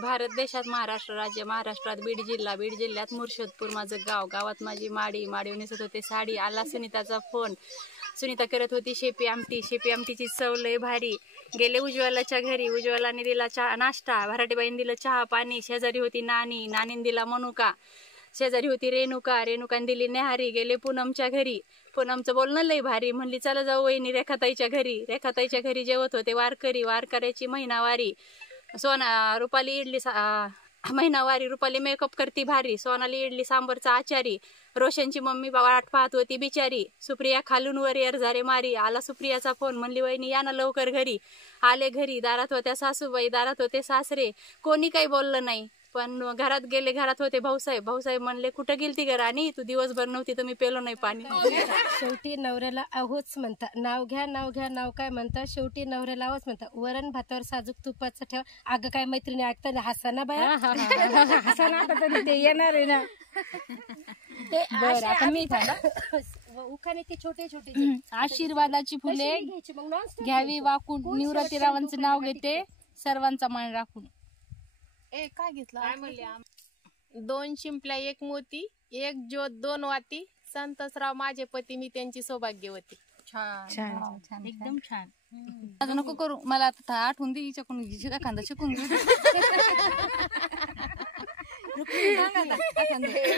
भारत देशात महाराष्ट्र राज्य, महाराष्ट्रात बीड जिल्हा, बीड जिल्ह्यात मुर्शदपूर माझं गाव, गावात माझी माडी, माडीवर नेसत होते साडी, आला सुनीताचा फोन, सुनीता करत होती शेपी आमटी, शेपी आमटीची चव लय भारी, गेले उज्ज्वलाच्या घरी, उज्ज्वलाने दिला चहा नाश्ता, भराटेबाईने दिलं चहा पाणी, शेजारी होती नानी, नानीने दिला मनुका, शेजारी होती रेणुका, रेणुकाने दिली नेहारी, गेले पूनमच्या घरी, पूनमचं बोलणं लय भारी, म्हणली चला जाऊ वहिनी रेखाताईच्या घरी, रेखाताईच्या घरी जेवत होते वारकरी, वारकऱ्याची महिनावारी, सोना रुपाली इडली महिनावारी, रुपाली मेकअप करती भारी, सोनाली इडली सांबरचा आचारी, रोशनची मम्मी वाट पाहत होती बिचारी, सुप्रिया खालून वर एरझारे मारी, आला सुप्रियाचा फोन, म्हणली वहिनी या ना लवकर घरी, आले घरी, दारात होत्या सासूबाई, दारात होते सासरे, कोणी काही बोललं नाही, पण घरात गेले, घरात होते भाऊसाहेब, भाऊसाहेब म्हणले कुठं गेलती ग राणी, तू दिवसभर नव्हती तर मी पेलो नाही पाणी. शेवटी नवऱ्याला आहोच म्हणता, नाव घ्या नाव घ्या नाव काय म्हणता, शेवटी नवऱ्याला आहोच म्हणता, वरण भातावर साजूक तुपाचं ठेव, अगं काय मैत्रिणी ऐकता हसाना बाया, हसाना आता तरी ते येणार आहे ना. बरं आता मी उखाणे ते छोटे छोटे आशीर्वादाची फुले घ्यावी वाकून, निवृत्ती रावांचं नाव घेते सर्वांचा मान राखून. काय घेतलं काय म्हणले, दोन शिंपल्या एक मोती, एक ज्योत दोन वाती, संतसराव माझे पती मी त्यांची सौभाग्यवती. छान छान एकदम छान. आता नको करू, मला आता आठवून दे हिच्याकडून एखादा शिकून घेऊ.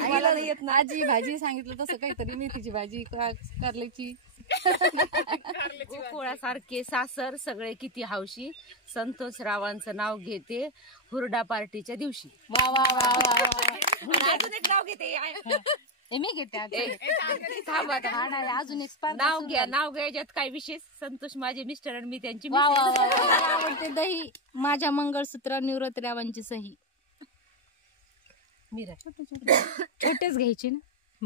मला नाही येत ना, आजी भाजी सांगितलं तसं काहीतरी, मेथीची भाजी, कारल्याची. गोकुळासारखे सासर सगळे किती हौशी, संतोषरावांचं नाव घेते हुरडा पार्टीच्या दिवशी. वा वा वा वा. अजून एक नाव घेते, मी घेते अजून एक नाव घ्या, नाव घ्या, याच्यात काय विशेष, संतोष माझे मिस्टर आणि मी त्यांची. आवडते दही, माझ्या मंगळसूत्र निवृत्तीरावांची सही. छोटेच घ्यायचे ना.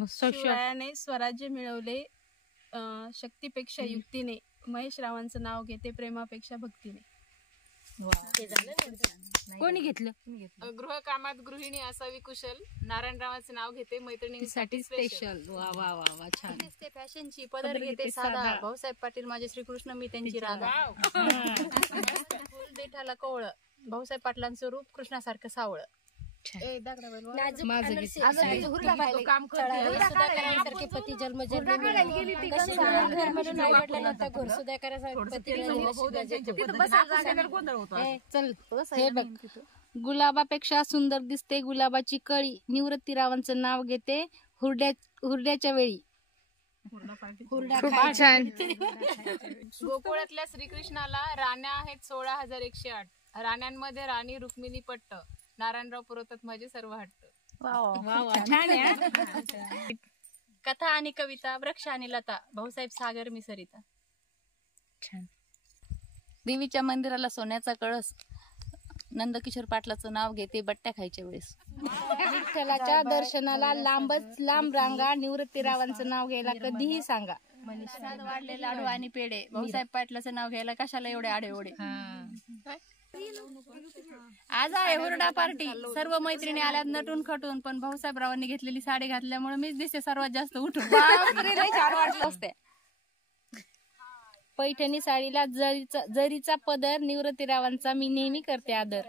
शिवरायाने स्वराज्य मिळवले शक्तीपेक्षा युक्तीने, महेश रावांचं नाव घेते प्रेमापेक्षा भक्तीने. कोणी घेतलं? गृहकामात गृहिणी असावी कुशल, नारायणरावांचं नाव घेते मैत्रिणींसाठी स्पेशल. वा वा वा वा छान. दिसते फॅशनची, पदर घेते साधा, भाऊसाहेब पाटील माझे श्रीकृष्ण मी त्यांची राधा. फुल देठाला कोवळ, भाऊसाहेब पाटलांचं रूप कृष्णासारखं सावळ. काम सारखे पती जन्म गुलाबापेक्षा सुंदर दिसते गुलाबाची कळी, निवृत्तीरावांचं नाव घेते हुरड्याच्या वेळी. गोकुळातल्या श्रीकृष्णाला राण्या आहेत 16,108, राण्यांमध्ये राणी रुक्मिणी पट्ट, नारायणराव पुरवतात माझे सर्व हट्ट. छान आहे. कथा आणि कविता, वृक्ष आणि लता, भाऊसाहेब सागर मी सरिता. छान. देवीच्या मंदिराला सोन्याचा कळस, नंदकिशोर पाटलाचं नाव घेते बट्ट्या खायच्या वेळेस. विठ्ठलाच्या दर्शनाला लांब रांगा, निवृत्तीरावांचं नाव घ्यायला कधीही सांगा. मनीषा वाढले लाडू आणि पेढे, भाऊसाहेब पाटलाचं नाव घ्यायला कशाला एवढे आडे ओढे. आज आहे हुरडा पार्टी, सर्व मैत्रिणी आल्यात नटून खटून, पण भाऊसाहेबरावांनी घेतलेली साडी घातल्यामुळे मीच दिसते सर्वात जास्त उठून. छान वाटलं असते. पैठणी साडीला जरीचा पदर, निवृत्तीरावांचा मी नेहमी करते आदर.